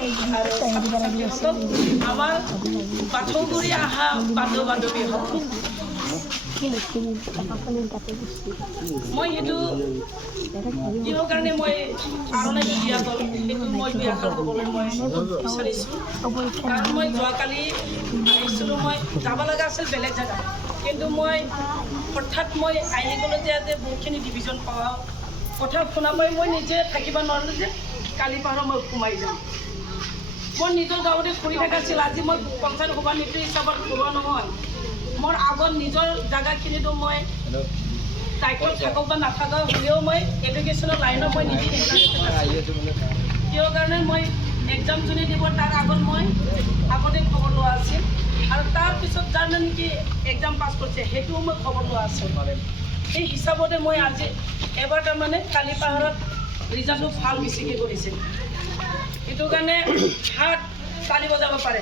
আৰু ছাত্ৰ-ছাত্ৰীসকল, আমাৰ পাঠগুৰি অহা বান্ধৱ-বান্ধৱীসকল, মই সেইটো কিহৰ কাৰণে মই আৰণাইটো দিয়া গ'ল সেইটো মই দুআষাৰ ক'বলৈ মই বিচাৰিছোঁ। কাৰণ মই যোৱাকালি আহিছিলোঁ, মই যাব লগা আছিল বেলেগ জেগাত, কিন্তু মই হঠাৎ মই আহি গ'লোঁ যে বহুতখিনি ডিভিজন পাওঁ কথা শুনা পাই মই নিজে থাকিব নোৱাৰিলোঁ যে কালিপাহাৰত মই সোমাই যাম। মই নিজৰ গাঁৱতে ফুৰি থকা আছিল। আজি মই পঞ্চায়ত সভানেত্ৰী হিচাপত ঘূৰোৱা নহয়, মোৰ আগত নিজৰ জেগাখিনিতো মই দায়িত্বত থাকক বা নাথাকক হ'লেও মই এডুকেশ্যনৰ লাইনত মই নিজে কিয় কাৰণে মই এক্সাম যোনে দিব তাৰ আগত মই আগতে খবৰ লোৱা আছিল, আৰু তাৰপিছত যাৰ নেকি এক্সাম পাছ কৰিছে সেইটোও মই খবৰ লোৱা আছিল। সেই হিচাপতে মই আজি এবাৰ তাৰমানে কালিপাহাৰত ৰিজাল্টটো ভাল বেছিকৈ কৰিছিল, সেইটো কাৰণে হাত তালি বজাব পাৰে।